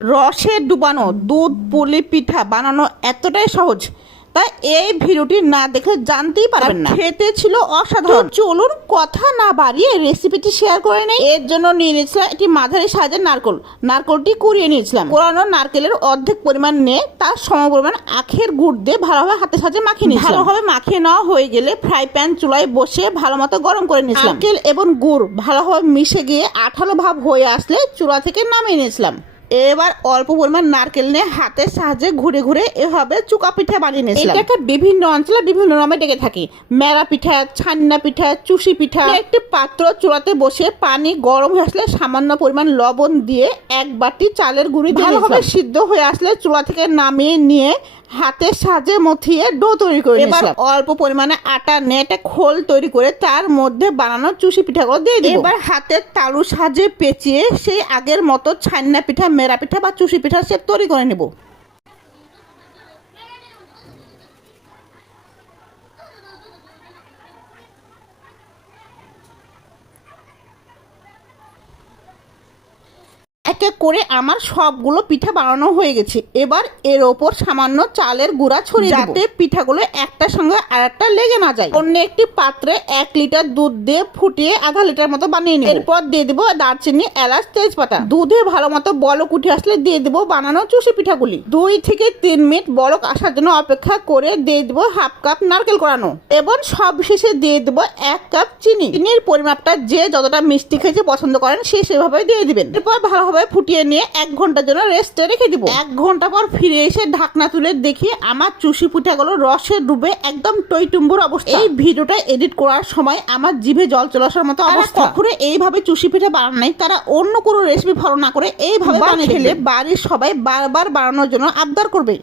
রসে ডুবানো দুধ পুলি পিঠা বানানো এতটাই সহজ, তাই এই ভিডিওটি না দেখলে জানতেই পারবেন না। খেতে ছিল অসাধারণ। চলুন কথা না বাড়িয়ে রেসিপিটি শেয়ার করে নেই। এর জন্য নিয়ে নিয়েছিলাম একটি মাঝারি সাইজের নারকেলটি কুড়িয়ে নিয়েছিলাম। কোরানো নারকেলের অর্ধেক পরিমাণ নিয়ে তার সমপরিমাণ আখের গুড় দিয়ে ভালোভাবে হাতের সাহায্যে মাখিয়ে নিয়েছিলাম। ভালোভাবে মাখিয়ে নেওয়া হয়ে গেলে ফ্রাই প্যান চুলায় বসে ভালো মতো গরম করে নিয়েছিলাম। নারকেল এবং গুড় ভালোভাবে মিশে গিয়ে আঠালো ভাব হয়ে আসলে চুলা থেকে নামিয়ে নিয়েছিলাম। এবার অল্প পরিমাণ নারকেল নিয়ে হাতের সাহায্যে ঘুরে ঘুরে এভাবে চুকা পিঠা বানিয়ে নিয়েছিলাম। এটাকে বিভিন্ন অঞ্চলে বিভিন্ন নামে ডেকে থাকি। মেরা পিঠা, ছান্না পিঠা, চুষি পিঠা। একটি পাত্র চুলাতে বসে পানি গরম হয়ে আসলে সামান্য পরিমাণ লবণ দিয়ে এক বাটি চালের গুঁড়ি ভালোভাবে সিদ্ধ হয়ে আসলে চুলা থেকে নামিয়ে নিয়ে হাতের সাহায্যে মথিয়ে ডো তৈরি করে নিয়েছিলাম। অল্প পরিমাণে আটা নেটে খোল তৈরি করে তার মধ্যে বানানো চুষি পিঠাগুলো দিয়ে দিব। এবার হাতের তালুর সাহায্যে পেঁচিয়ে সেই আগের মতো ছান্না পিঠা, মেরা পিঠা বা চুষি পিঠা শেপ তৈরি করে নেব। এক এক করে আমার সবগুলো পিঠা বানানো হয়ে গেছে। এবার এর ওপর সামান্য চালের গুঁড়া ছড়িয়ে দেব, যাতে পিঠাগুলো একটার সঙ্গে আর একটা লেগে না যায়। অন্য একটি পাত্রে 1 লিটার দুধ দিয়ে ফুটিয়ে আধা লিটার মতো বানিয়ে নেব। এরপর দিয়ে দেবো দারচিনি, এলাচ, তেজপাতা। দুধে ভালো মতো বলক উঠে আসলে দিয়ে দেবো বানানো চুষি পিঠাগুলি। 2 থেকে 3 মিনিট বলক আসার জন্য অপেক্ষা করে দিয়ে দেবো হাফ কাপ নারকেল কোরানো এবং সব শেষে দিয়ে দেবো 1 কাপ চিনি। চিনির পরিমাপটা যে যতটা মিষ্টি খেতে পছন্দ করেন সে সেভাবে দিয়ে দিবেন। এরপর ভালোভাবে ফুটিয়ে নিয়ে 1 ঘন্টার জন্য রেস্টে রেখে দিব। 1 ঘন্টা পর ফিরে এসে ঢাকনা তুলে দেখি আমার চুষি পিঠাগুলো রসে ডুবে একদম টইটুম্বুর অবস্থা। এই ভিডিওটা এডিট করার সময় আমার জিভে জল চলে আসার মতো অবস্থা। কখনো এইভাবে চুষি পিঠা বানানো নাই, তারা অন্য কোনো রেসিপি ফলো না করে এইভাবে বানিয়ে খেলে বাড়ির সবাই বারবার বানানোর জন্য আবদার করবে।